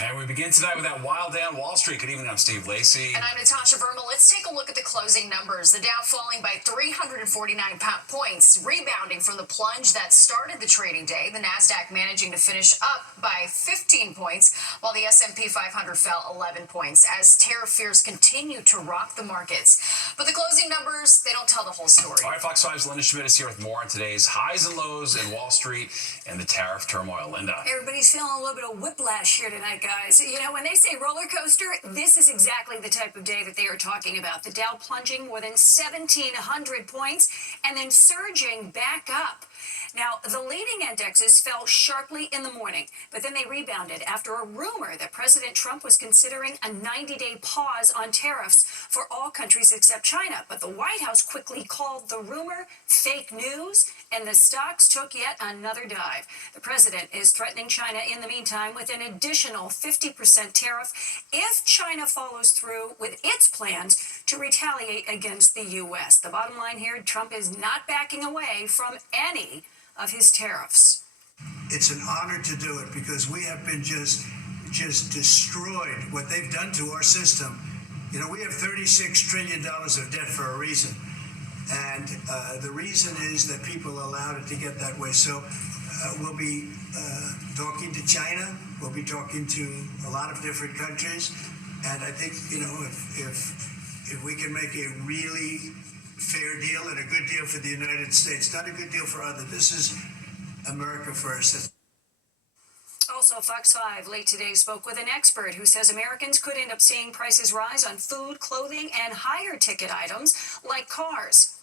And we begin tonight with that wild day on Wall Street. Good evening, I'm Steve Lacey. And I'm Natasha Verma. Let's take a look at the closing numbers. The Dow falling by 349 points, rebounding from the plunge that started the trading day. The Nasdaq managing to finish up by 15 points, while the S&P 500 fell 11 points as tariff fears continue to rock the markets. But the closing numbers, they don't tell the whole story. All right, Fox 5's Linda Schmidt is here with more on today's highs and lows in Wall Street and the tariff turmoil. Linda. Everybody's feeling a little bit of whiplash here tonight, guys. You know, when they say roller coaster, this is exactly the type of day that they are talking about. The Dow plunging more than 1,700 points and then surging back up. Now, the leading indexes fell sharply in the morning, but then they rebounded after a rumor that President Trump was considering a 90-day pause on tariffs for all countries except China. But the White House quickly called the rumor fake news, and the stocks took yet another dive. The president is threatening China in the meantime with an additional 50% tariff if China follows through with its plans to retaliate against the U.S. The bottom line here, Trump is not backing away from any of his tariffs. It's an honor to do it because we have been just destroyed. What they've done to our system. You know, we have $36 trillion of debt for a reason. And the reason is that people allowed it to get that way. So we'll be talking to China. We'll be talking to a lot of different countries. And I think, you know, if we can make a really fair deal and a good deal for the United States, not a good deal for others. This is America first. Also, Fox 5 late today spoke with an expert who says Americans could end up seeing prices rise on food, clothing, and higher ticket items like cars.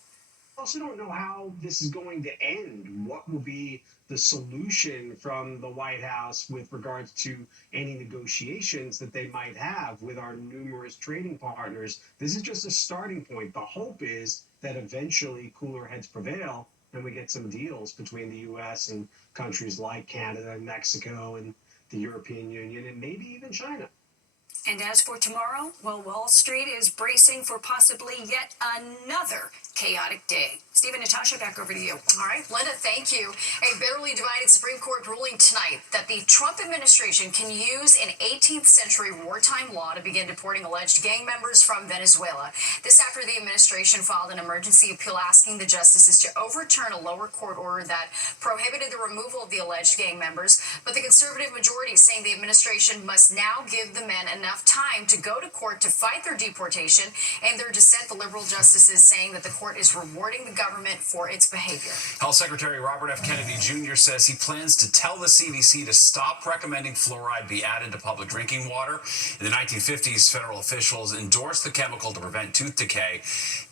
I also don't know how this is going to end. What will be the solution from the White House with regards to any negotiations that they might have with our numerous trading partners? This is just a starting point. The hope is that eventually cooler heads prevail and we get some deals between the U.S. and countries like Canada and Mexico and the European Union and maybe even China. And as for tomorrow, well, Wall Street is bracing for possibly yet another chaotic day. Steve and Natasha, back over to you. All right, Linda, thank you. A bitterly divided Supreme Court ruling tonight that the Trump administration can use an 18th century wartime law to begin deporting alleged gang members from Venezuela. This after the administration filed an emergency appeal asking the justices to overturn a lower court order that prohibited the removal of the alleged gang members. But the conservative majority is saying the administration must now give the men enough time to go to court to fight their deportation. And their dissent, the liberal justices saying that the court is rewarding the government for its behavior. Health Secretary Robert F. Kennedy Jr. says he plans to tell the CDC to stop recommending fluoride be added to public drinking water. In the 1950s, federal officials endorsed the chemical to prevent tooth decay.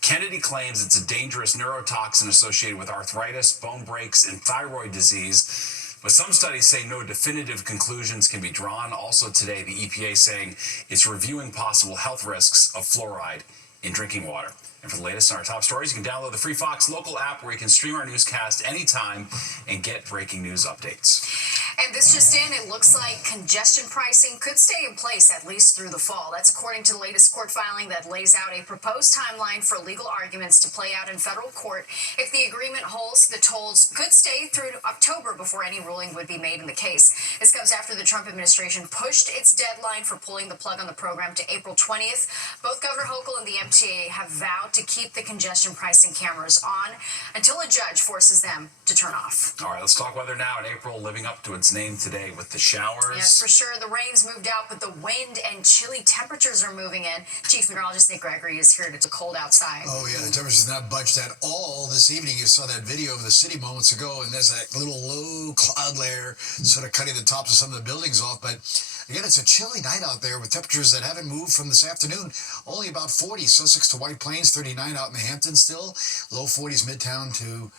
Kennedy claims it's a dangerous neurotoxin associated with arthritis, bone breaks, and thyroid disease. But some studies say no definitive conclusions can be drawn. Also today, the EPA saying it's reviewing possible health risks of fluoride in drinking water. And for the latest on our top stories, you can download the free Fox local app where you can stream our newscast anytime and get breaking news updates. And this just in, it looks like congestion pricing could stay in place at least through the fall. That's according to the latest court filing that lays out a proposed timeline for legal arguments to play out in federal court. If the agreement holds, the tolls could stay through October before any ruling would be made in the case. This comes after the Trump administration pushed its deadline for pulling the plug on the program to April 20th. Both Governor Hochul and the MTA have vowed to keep the congestion pricing cameras on until a judge forces them to turn off. All right, let's talk weather now. In April, living up to its name today with the showers. Yes, for sure. The rain's moved out, but the wind and chilly temperatures are moving in. Chief Meteorologist Nick Gregory is here. It's cold outside. Oh, yeah, the temperature's not budged at all this evening. You saw that video of the city moments ago, and there's that little low cloud layer sort of cutting the tops of some of the buildings off. But again, it's a chilly night out there with temperatures that haven't moved from this afternoon. Only about 40, Sussex to White Plains, 39 out in the Hamptons still. Low 40s Midtown to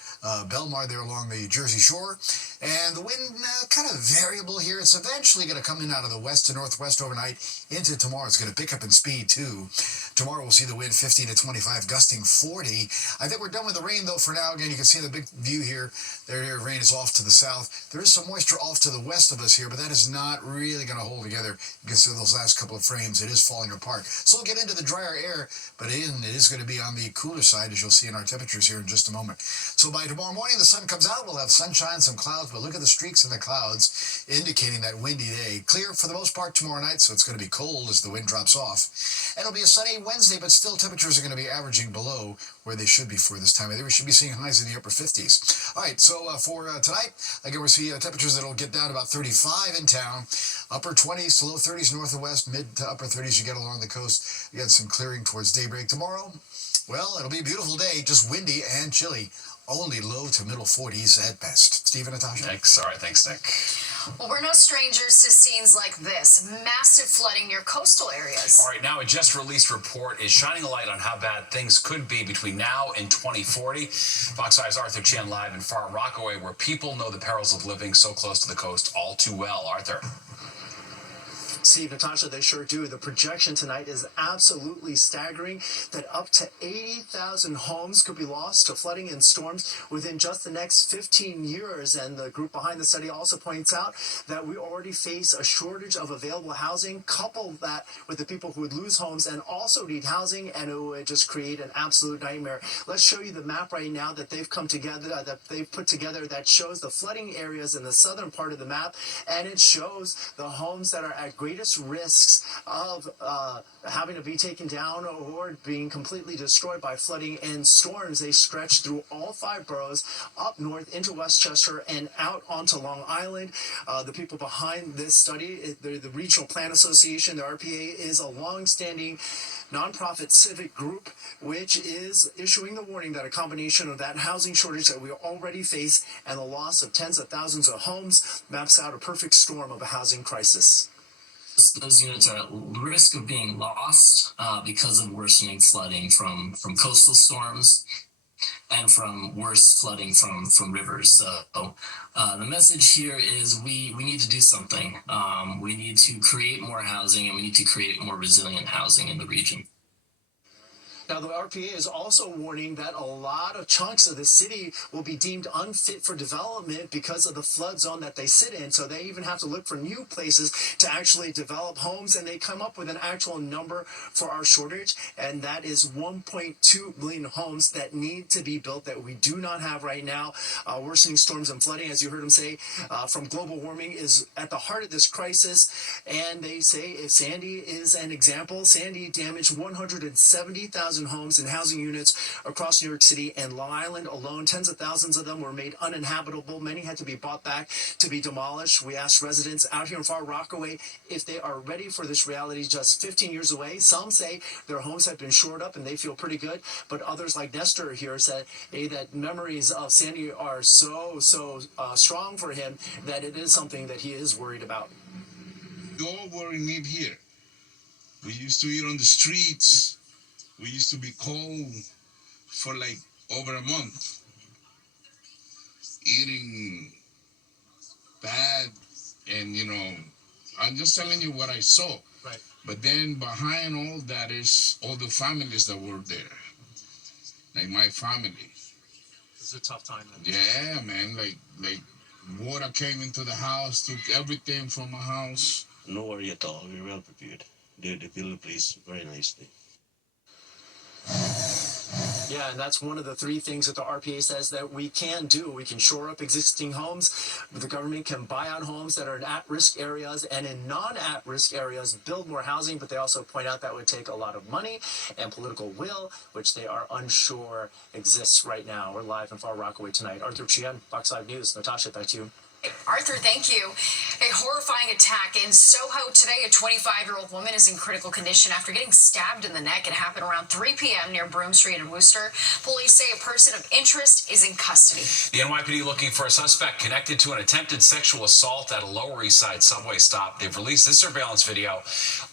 Belmar there along the Jersey Shore. And the wind kind of variable here. It's eventually going to come in out of the west to northwest overnight into tomorrow. It's going to pick up in speed too. Tomorrow we'll see the wind 15 to 25, gusting 40. I think we're done with the rain though for now. Again, you can see the big view here. There, rain is off to the south. There is some moisture off to the west of us here, but that is not really going to hold together. You can see those last couple of frames. It is falling apart. So we'll get into the drier air, but it is going to be on the cooler side, as you'll see in our temperatures here in just a moment. So by tomorrow morning, the sun comes out. We'll have sunshine, some clouds, but look at the streaks in the clouds. clouds, indicating that windy day. Clear for the most part tomorrow night, so it's going to be cold as the wind drops off. And it'll be a sunny Wednesday, but still temperatures are going to be averaging below where they should be for this time of year. We should be seeing highs in the upper 50s. All right, so for tonight, again, we're seeing temperatures that'll get down to about 35 in town, upper 20s to low 30s north and west, mid to upper 30s you get along the coast. Again, some clearing towards daybreak tomorrow. Well, it'll be a beautiful day, just windy and chilly. Only low to middle 40s at best. Steve and Natasha? Thanks. All right, thanks, Nick. Well, we're no strangers to scenes like this. Massive flooding near coastal areas. All right, now a just released report is shining a light on how bad things could be between now and 2040. Fox 5's Arthur Chan live in Far Rockaway, where people know the perils of living so close to the coast all too well. Arthur. Steve, Natasha, they sure do. The projection tonight is absolutely staggering that up to 80,000 homes could be lost to flooding and storms within just the next 15 years. And the group behind the study also points out that we already face a shortage of available housing. Couple that with the people who would lose homes and also need housing, and it would just create an absolute nightmare. Let's show you the map right now that they've come together, that they've put together, that shows the flooding areas in the southern part of the map, and it shows the homes that are at greatest risks of having to be taken down or being completely destroyed by flooding and storms. They stretch through all 5 boroughs, up north into Westchester and out onto Long Island. The people behind this study, the Regional Plan Association, the RPA, is a long-standing nonprofit civic group which is issuing the warning that a combination of that housing shortage that we already face and the loss of tens of thousands of homes maps out a perfect storm of a housing crisis. Those units are at risk of being lost because of worsening flooding from coastal storms and from worse flooding from rivers. So the message here is we need to do something. We need to create more housing, and we need to create more resilient housing in the region. Now, the RPA is also warning that a lot of chunks of the city will be deemed unfit for development because of the flood zone that they sit in. So they even have to look for new places to actually develop homes, and they come up with an actual number for our shortage, and that is 1.2 million homes that need to be built that we do not have right now. Worsening storms and flooding, as you heard him say, from global warming is at the heart of this crisis. And they say if Sandy is an example, Sandy damaged 170,000 homes and housing units across New York City and Long Island alone. Tens of thousands of them were made uninhabitable. Many had to be brought back to be demolished. We asked residents out here in Far Rockaway if they are ready for this reality just 15 years away. Some say their homes have been shored up and they feel pretty good, but others like Nestor here said that memories of Sandy are so strong for him that it is something that he is worried about. We all were in need here. We used to eat on the streets. We used to be cold for like over a month, eating bad, and I'm just telling you what I saw. Right. But then behind all that is all the families that were there, like my family. It's a tough time then. Yeah, man, like water came into the house, took everything from my house. No worry at all. We're well prepared. They build the place very nicely. Yeah, and that's one of the 3 things that the RPA says that we can do. We can shore up existing homes. The government can buy out homes that are in at-risk areas, and in non-at-risk areas build more housing, but they also point out that would take a lot of money and political will, which they are unsure exists right now. We're live in Far Rockaway tonight. Arthur Chien, Fox 5 News. Natasha, back to you. Arthur, thank you. A horrifying attack in Soho today. A 25-year-old woman is in critical condition after getting stabbed in the neck. It happened around 3 p.m. near Broome Street in Worcester. Police say a person of interest is in custody. The NYPD looking for a suspect connected to an attempted sexual assault at a Lower East Side subway stop. They've released this surveillance video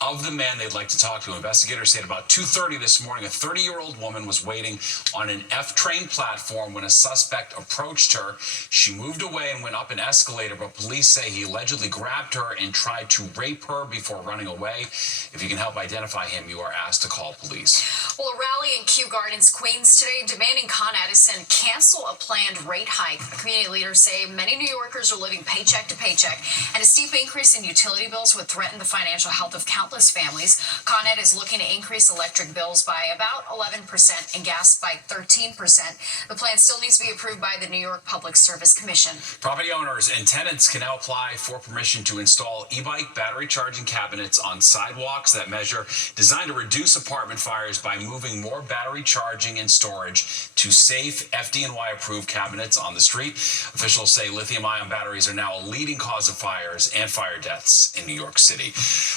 of the man they'd like to talk to. Investigators say at about 2:30 this morning, a 30-year-old woman was waiting on an F train platform when a suspect approached her. She moved away and went up an escalator, but police say he allegedly grabbed her and tried to rape her before running away. If you can help identify him, you are asked to call police. Well, a rally in Kew Gardens, Queens today demanding Con Edison cancel a planned rate hike. Community leaders say many New Yorkers are living paycheck to paycheck, and a steep increase in utility bills would threaten the financial health of countless families. Con Ed is looking to increase electric bills by about 11% and gas by 13%. The plan still needs to be approved by the New York Public Service Commission. Property owners stores and tenants can now apply for permission to install e-bike battery charging cabinets on sidewalks. That measure designed to reduce apartment fires by moving more battery charging and storage to safe FDNY approved cabinets on the street. Officials say lithium-ion batteries are now a leading cause of fires and fire deaths in New York City.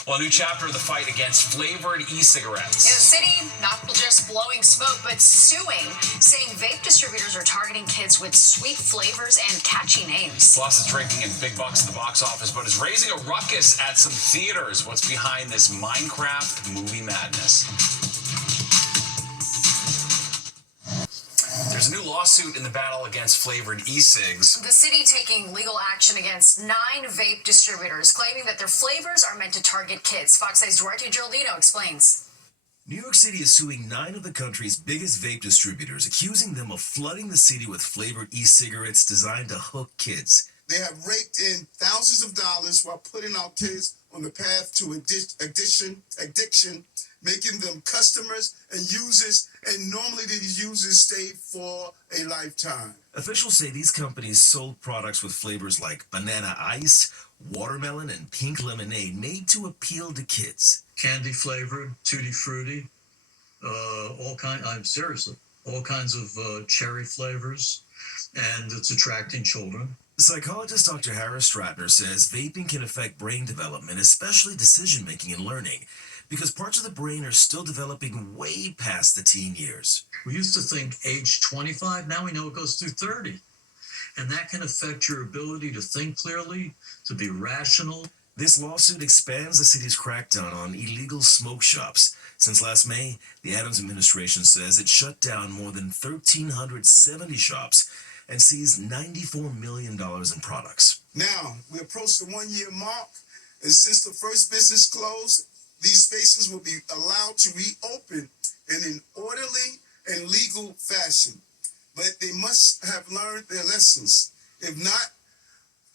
Well, a new chapter of the fight against flavored e-cigarettes. In the city, not just blowing smoke, but suing, saying vape distributors are targeting kids with sweet flavors and catchy names. Plus, it's raking in big bucks at the box office, but is raising a ruckus at some theaters. What's behind this Minecraft movie madness? There's a new lawsuit in the battle against flavored e-cigs. The city taking legal action against 9 vape distributors, claiming that their flavors are meant to target kids. Fox 8's Duarte Geraldino explains. New York City is suing 9 of the country's biggest vape distributors, accusing them of flooding the city with flavored e-cigarettes designed to hook kids. They have raked in thousands of dollars while putting our kids on the path to addiction, making them customers and users, and normally these users stay for a lifetime. Officials say these companies sold products with flavors like banana ice, watermelon, and pink lemonade made to appeal to kids. Candy flavored, tutti frutti, all kinds of cherry flavors, and it's attracting children. Psychologist Dr. Harris Stratner says vaping can affect brain development, especially decision-making and learning, because parts of the brain are still developing way past the teen years. We used to think age 25, now we know it goes through 30. And that can affect your ability to think clearly, to be rational. This lawsuit expands the city's crackdown on illegal smoke shops. Since last May, the Adams administration says it shut down more than 1,370 shops and seized $94 million in products. Now, we approach the 1-year mark, and since the first business closed, these spaces will be allowed to reopen in an orderly and legal fashion. But they must have learned their lessons. If not,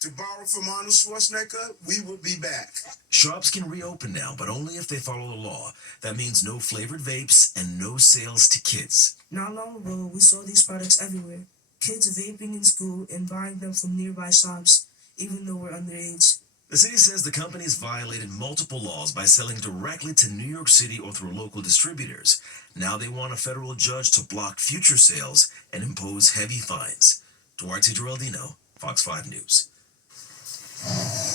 to borrow from Arnold Schwarzenegger, we will be back. Shops can reopen now, but only if they follow the law. That means no flavored vapes and no sales to kids. Not long ago, we saw these products everywhere. Kids vaping in school and buying them from nearby shops, even though we're underage. The city says the companies violated multiple laws by selling directly to New York City or through local distributors. Now they want a federal judge to block future sales and impose heavy fines. Duarte Geraldino, Fox 5 News.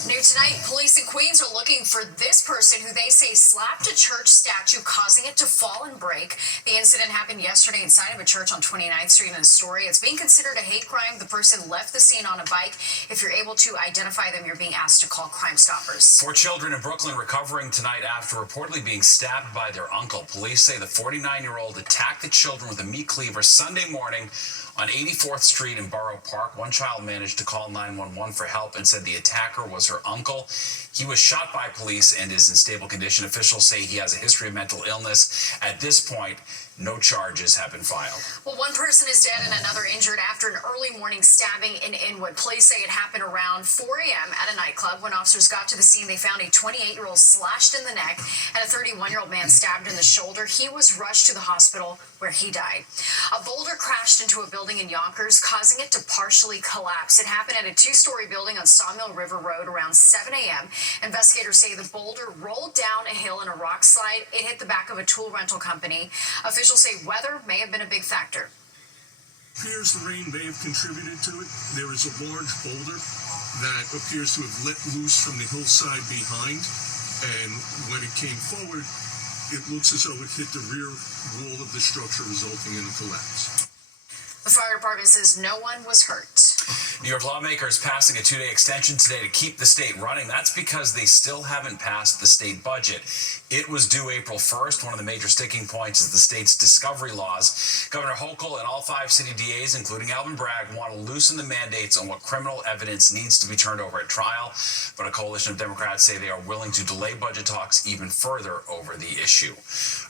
New tonight, police in Queens are looking for this person who they say slapped a church statue, causing it to fall and break. The incident happened yesterday inside of a church on 29th Street in Astoria. It's being considered a hate crime. The person left the scene on a bike. If you're able to identify them, you're being asked to call Crime Stoppers. 4 children in Brooklyn recovering tonight after reportedly being stabbed by their uncle. Police say the 49-year-old attacked the children with a meat cleaver Sunday morning on 84th Street in Borough Park. One child managed to call 911 for help and said the attacker was her uncle. He was shot by police and is in stable condition. Officials say he has a history of mental illness. At this point, no charges have been filed. Well, one person is dead and another injured after an early morning stabbing in Inwood. Police say it happened around 4 a.m. at a nightclub. When officers got to the scene, they found a 28-year-old slashed in the neck and a 31-year-old man stabbed in the shoulder. He was rushed to the hospital where he died. A boulder crashed into a building in Yonkers, causing it to partially collapse. It happened at a 2-story building on Sawmill River Road around 7 a.m. Investigators say the boulder rolled down a hill in a rock slide. It hit the back of a tool rental company. Officials say weather may have been a big factor. Appears the rain may have contributed to it. There is a large boulder that appears to have let loose from the hillside behind, and when it came forward, it looks as though it hit the rear wall of the structure, resulting in a collapse. The fire department says no one was hurt. New York lawmakers passing a 2-day extension today to keep the state running. That's because they still haven't passed the state budget. It was due April 1st. One of the major sticking points is the state's discovery laws. Governor Hochul and all 5 city DAs, including Alvin Bragg, want to loosen the mandates on what criminal evidence needs to be turned over at trial. But a coalition of Democrats say they are willing to delay budget talks even further over the issue.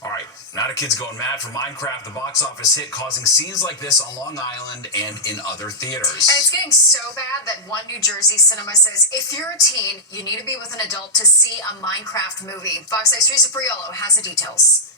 All right, now the kids going mad for Minecraft, the box office hit, causing scenes like this on Long Island and in other theaters. And it's getting so bad that one New Jersey cinema says if you're a teen, you need to be with an adult to see a Minecraft movie. Fox 8's Teresa Priolo has the details.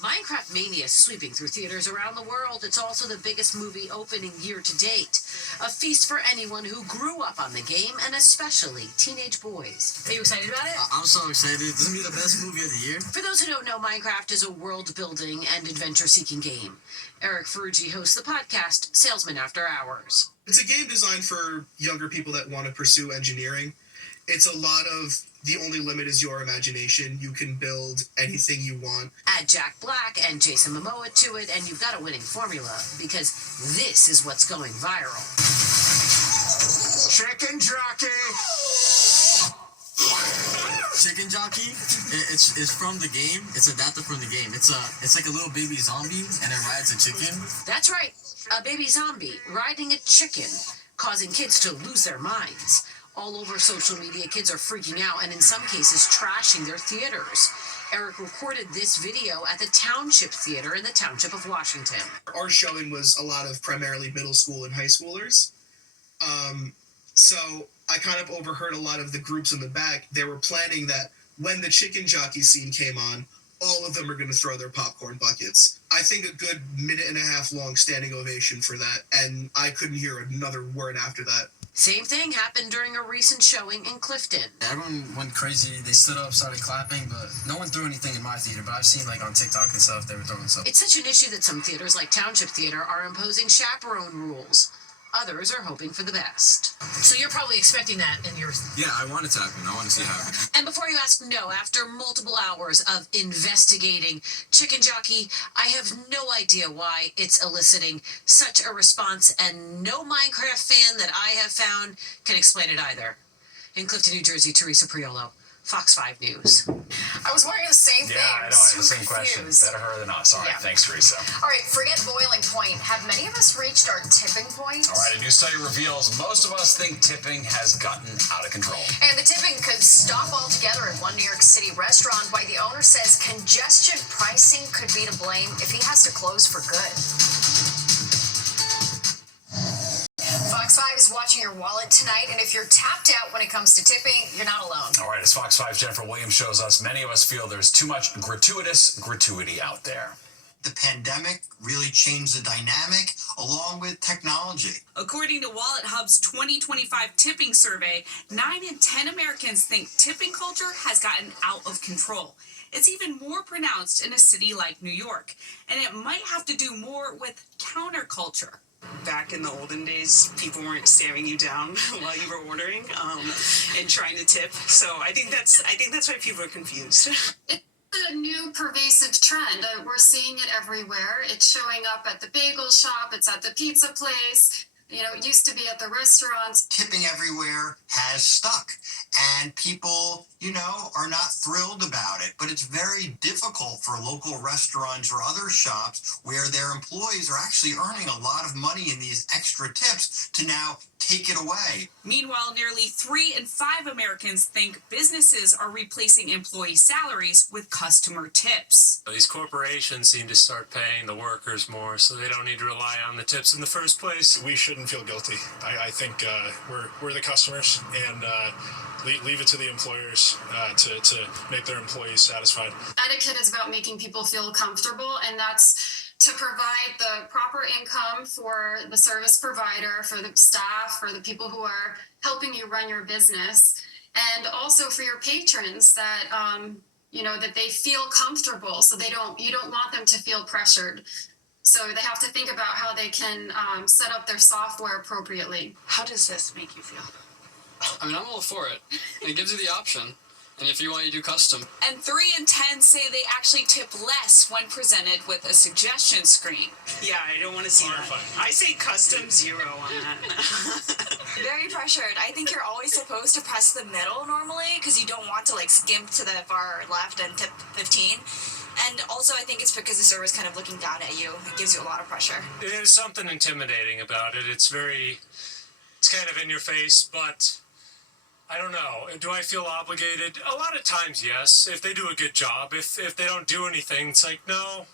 Minecraft Mania is sweeping through theaters around the world. It's also the biggest movie opening year to date. A feast for anyone who grew up on the game, and especially teenage boys. Are you excited about it? I'm so excited. This is going to be the best movie of the year. For those who don't know, Minecraft is a world-building and adventure-seeking game. Eric Ferrucci hosts the podcast Salesman After Hours. It's a game designed for younger people that want to pursue engineering. It's a lot of the only limit is your imagination. You can build anything you want. Add Jack Black and Jason Momoa to it, and you've got a winning formula, because this is what's going viral. Chicken Jockey! Chicken Jockey, it's from the game. It's adapted from the game. It's like a little baby zombie, and it rides a chicken. That's right, a baby zombie riding a chicken, causing kids to lose their minds. All over social media, kids are freaking out and in some cases trashing their theaters. Eric recorded this video at the Township Theater in the Township of Washington. Our showing was a lot of primarily middle school and high schoolers. So I kind of overheard a lot of the groups in the back. They were planning that when the chicken jockey scene came on, all of them are going to throw their popcorn buckets. I think a good minute and a half long standing ovation for that, and I couldn't hear another word after that. Same thing happened during a recent showing in Clifton. Everyone went crazy. They stood up, started clapping, but no one threw anything in my theater. But I've seen like on TikTok and stuff, they were throwing stuff. It's such an issue that some theaters like Township Theater are imposing chaperone rules. Others are hoping for the best. So you're probably expecting that in your... Yeah, I want it to happen. I want to see it happen. And before you ask, no, after multiple hours of investigating Chicken Jockey, I have no idea why it's eliciting such a response, and no Minecraft fan that I have found can explain it either. In Clifton, New Jersey, Teresa Priolo, Fox 5 News. I was wondering the same thing. Yeah, I know. I had the same question. Better her than us. All right, thanks, Teresa. All right, forget boiling point. Have many of us reached our tipping point? All right, a new study reveals most of us think tipping has gotten out of control. And the tipping could stop altogether at one New York City restaurant, why the owner says congestion pricing could be to blame if he has to close for good. Fox 5 is watching your wallet tonight, and if you're tapped out when it comes to tipping, you're not alone. All right, as Fox 5's Jennifer Williams shows us, many of us feel there's too much gratuity out there. The pandemic really changed the dynamic along with technology. According to Wallet Hub's 2025 tipping survey, 9 in 10 Americans think tipping culture has gotten out of control. It's even more pronounced in a city like New York, and it might have to do more with counterculture. Back in the olden days, people weren't staring you down while you were ordering and trying to tip. So I think that's why people are confused. It's a new pervasive trend. We're seeing it everywhere. It's showing up at the bagel shop. It's at the pizza place. You know, it used to be at the restaurants. Tipping everywhere has stuck, and people, are not thrilled about it. But it's very difficult for local restaurants or other shops where their employees are actually earning a lot of money in these extra tips to now take it away. Meanwhile, nearly 3 in 5 Americans think businesses are replacing employee salaries with customer tips. These corporations seem to start paying the workers more, so they don't need to rely on the tips in the first place. We shouldn't feel guilty. I think we're the customers, and leave it to the employers to make their employees satisfied. Etiquette is about making people feel comfortable, and that's to provide the proper income for the service provider, for the staff, for the people who are helping you run your business, and also for your patrons that that they feel comfortable, so you don't want them to feel pressured. So they have to think about how they can set up their software appropriately. How does this make you feel? I mean, I'm all for it. It gives you the option. And if you want, you do custom. And 3 in 10 say they actually tip less when presented with a suggestion screen. Yeah, I don't want to see that. I say custom 0 on that. Very pressured. I think you're always supposed to press the middle normally because you don't want to skimp to the far left and tip 15. And also I think it's because the server's kind of looking down at you. It gives you a lot of pressure. There's something intimidating about it. It's kind of in your face, but I don't know. Do I feel obligated? A lot of times, yes. If they do a good job. If they don't do anything, it's like, no,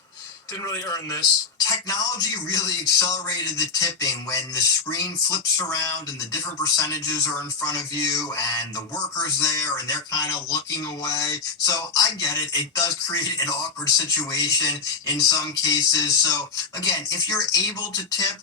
didn't really earn this. Technology really accelerated the tipping when the screen flips around and the different percentages are in front of you and the worker's there and they're kind of looking away. So I get it. It does create an awkward situation in some cases. So again, if you're able to tip,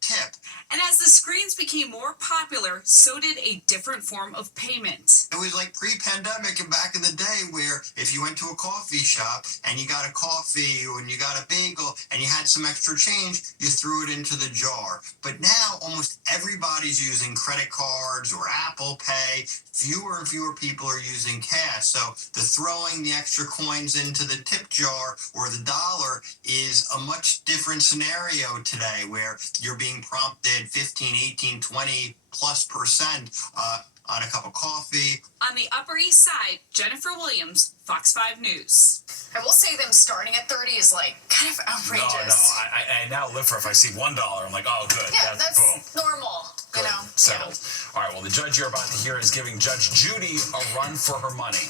tip. And as the screens became more popular, so did a different form of payment. It was like pre-pandemic and back in the day where if you went to a coffee shop and you got a coffee or you got a bagel and you had some extra change, you threw it into the jar. But now almost everybody's using credit cards or Apple Pay. Fewer and fewer people are using cash. So the throwing the extra coins into the tip jar or the dollar is a much different scenario today where you're being prompted 15, 18, 20 plus percent on a cup of coffee. On the Upper East Side, Jennifer Williams, Fox 5 News. I will say them starting at 30 is like kind of outrageous. I now live for if I see $1, I'm like, oh, good. Yeah, that's boom. normal. Good. You know, Settled. All right, well, the judge you're about to hear is giving Judge Judy a run for her money.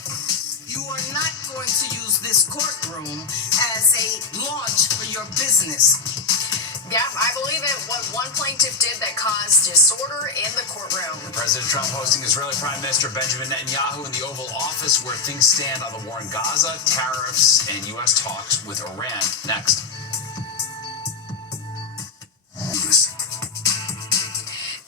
You are not going to use this courtroom as a launch for your business. Yeah, I believe it. What one plaintiff did that caused disorder in the courtroom. President Trump hosting Israeli Prime Minister Benjamin Netanyahu in the Oval Office where things stand on the war in Gaza, tariffs, and U.S. talks with Iran. Next.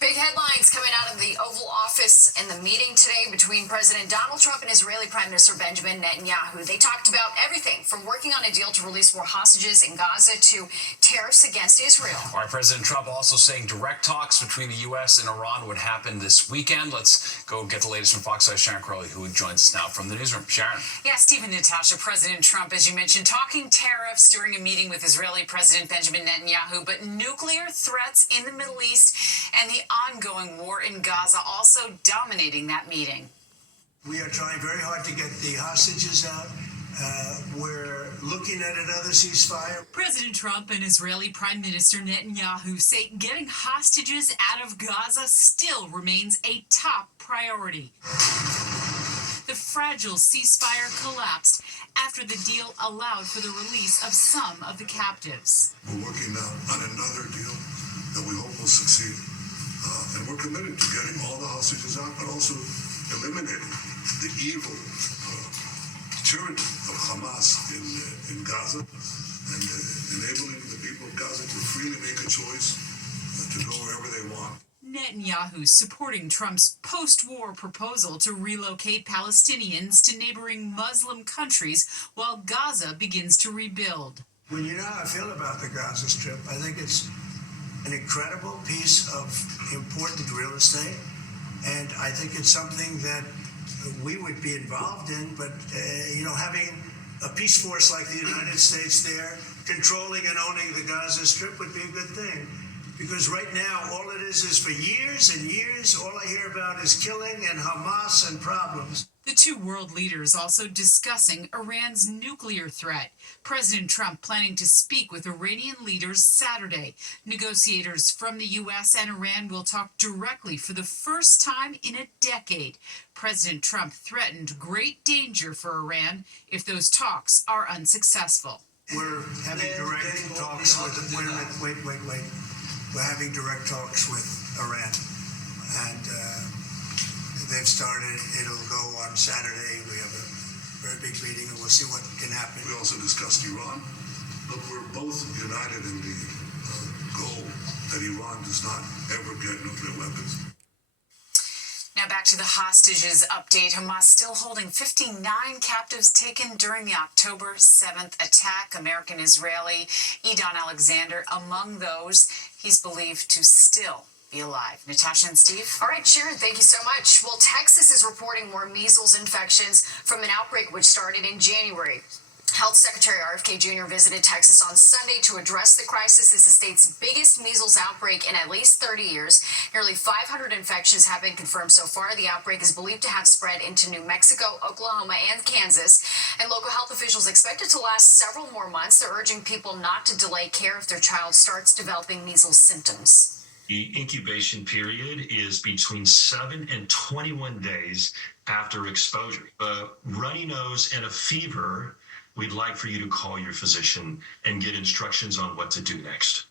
Big headlines coming out of the Oval Office and the meeting today between President Donald Trump and Israeli Prime Minister Benjamin Netanyahu. They talked about everything from working on a deal to release more hostages in Gaza to tariffs against Israel. All right, President Trump also saying direct talks between the U.S. and Iran would happen this weekend. Let's go get the latest from Fox 5's Sharon Crowley, who joins us now from the newsroom. Sharon. Yeah, Steve and Natasha, President Trump, as you mentioned, talking tariffs during a meeting with Israeli President Benjamin Netanyahu, but nuclear threats in the Middle East and the ongoing war in Gaza also dominating that meeting. We are trying very hard to get the hostages out. We're looking at another ceasefire. President Trump and Israeli Prime Minister Netanyahu say getting hostages out of Gaza still remains a top priority. The fragile ceasefire collapsed after the deal allowed for the release of some of the captives. We're working now on another deal that we hope will succeed. And we're committed to getting all the hostages out, but also eliminating the evil tyranny of Hamas in Gaza and enabling the people of Gaza to freely make a choice to go wherever they want. Netanyahu supporting Trump's post-war proposal to relocate Palestinians to neighboring Muslim countries while Gaza begins to rebuild. When you know how I feel about the Gaza Strip, I think it's an incredible piece of important real estate, and I think it's something that we would be involved in, but having a peace force like the United States there controlling and owning the Gaza Strip would be a good thing, because right now all it is for years and years, all I hear about is killing and Hamas and problems. The two world leaders also discussing Iran's nuclear threat. President Trump planning to speak with Iranian leaders Saturday. Negotiators from the U.S. and Iran will talk directly for the first time in a decade. President Trump threatened great danger for Iran if those talks are unsuccessful. We're having direct talks with, wait. We're having direct talks with Iran, and they've started. It'll go on Saturday. We have a very big meeting, and we'll see what can happen. We also discussed Iran. Look, we're both united in the goal that Iran does not ever get nuclear weapons. Now back to the hostages update. Hamas still holding 59 captives taken during the October 7th attack. American-Israeli Edon Alexander among those. He's believed to still be alive. Natasha and Steve. All right, Sharon, thank you so much. Well, Texas is reporting more measles infections from an outbreak which started in January. Health Secretary RFK Jr. visited Texas on Sunday to address the crisis. It's the state's biggest measles outbreak in at least 30 years. Nearly 500 infections have been confirmed so far. The outbreak is believed to have spread into New Mexico, Oklahoma, and Kansas. And local health officials expect it to last several more months. They're urging people not to delay care if their child starts developing measles symptoms. The incubation period is between 7 and 21 days. after exposure. A runny nose and a fever, we'd like for you to call your physician and get instructions on what to do next.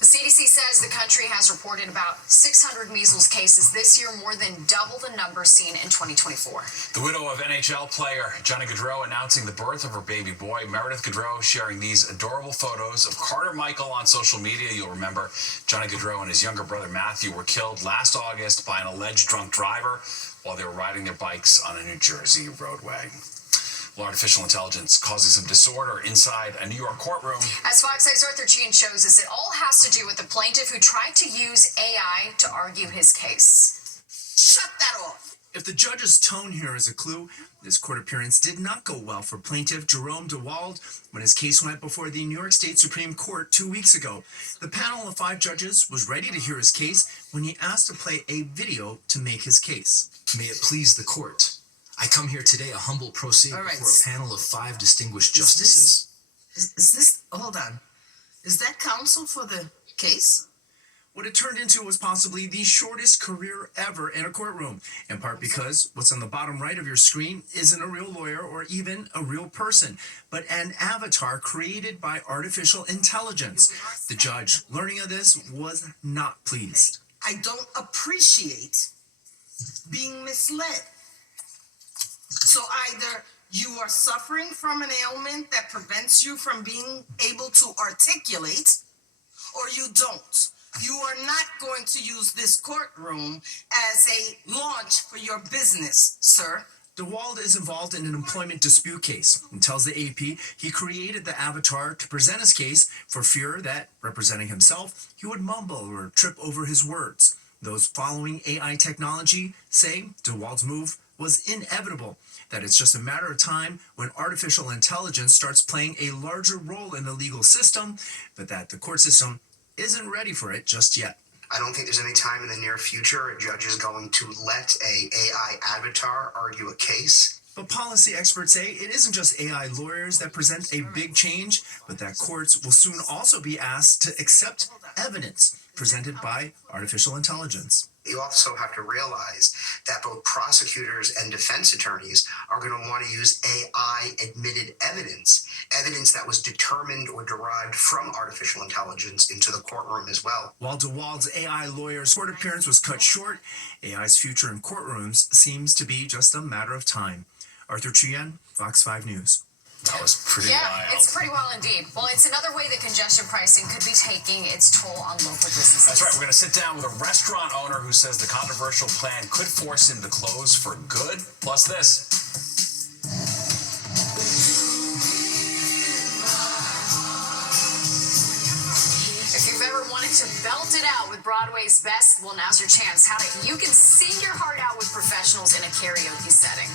The CDC says the country has reported about 600 measles cases this year, more than double the number seen in 2024. The widow of NHL player Johnny Gaudreau announcing the birth of her baby boy. Meredith Gaudreau sharing these adorable photos of Carter Michael on social media. You'll remember Johnny Gaudreau and his younger brother Matthew were killed last August by an alleged drunk driver while they were riding their bikes on a New Jersey roadway. Well, artificial intelligence causing some disorder inside a New York courtroom. As Fox 5's Arthur Sheehan shows us, it all has to do with the plaintiff who tried to use AI to argue his case. Shut that off. If the judge's tone here is a clue, this court appearance did not go well for plaintiff Jerome DeWald when his case went before the New York State Supreme Court 2 weeks ago. The panel of 5 judges was ready to hear his case when he asked to play a video to make his case. May it please the court. I come here today a humble pro se All right. before a panel of 5 distinguished justices. Is this, hold on. Is that counsel for the case? What it turned into was possibly the shortest career ever in a courtroom, in part because what's on the bottom right of your screen isn't a real lawyer or even a real person, but an avatar created by artificial intelligence. The judge, learning of this, was not pleased. I don't appreciate being misled. So either you are suffering from an ailment that prevents you from being able to articulate, or you don't. You are not going to use this courtroom as a launch for your business, sir. DeWald is involved in an employment dispute case and tells the AP he created the avatar to present his case for fear that, representing himself, he would mumble or trip over his words. Those following AI technology say DeWald's move was inevitable, that it's just a matter of time when artificial intelligence starts playing a larger role in the legal system, but that the court system isn't ready for it just yet. I don't think there's any time in the near future a judge is going to let a AI avatar argue a case. But policy experts say it isn't just AI lawyers that present a big change, but that courts will soon also be asked to accept evidence presented by artificial intelligence. You also have to realize that both prosecutors and defense attorneys are going to want to use AI admitted evidence that was determined or derived from artificial intelligence into the courtroom as well. While DeWald's AI lawyer's court appearance was cut short, AI's future in courtrooms seems to be just a matter of time. Arthur Sheehan, Fox 5 News. That was pretty wild. Yeah, it's pretty wild indeed. Well, it's another way that congestion pricing could be taking its toll on local businesses. That's right. We're going to sit down with a restaurant owner who says the controversial plan could force him to close for good. Plus this. If you've ever wanted to belt it out with Broadway's best, well, now's your chance. You can sing your heart out with professionals in a karaoke setting.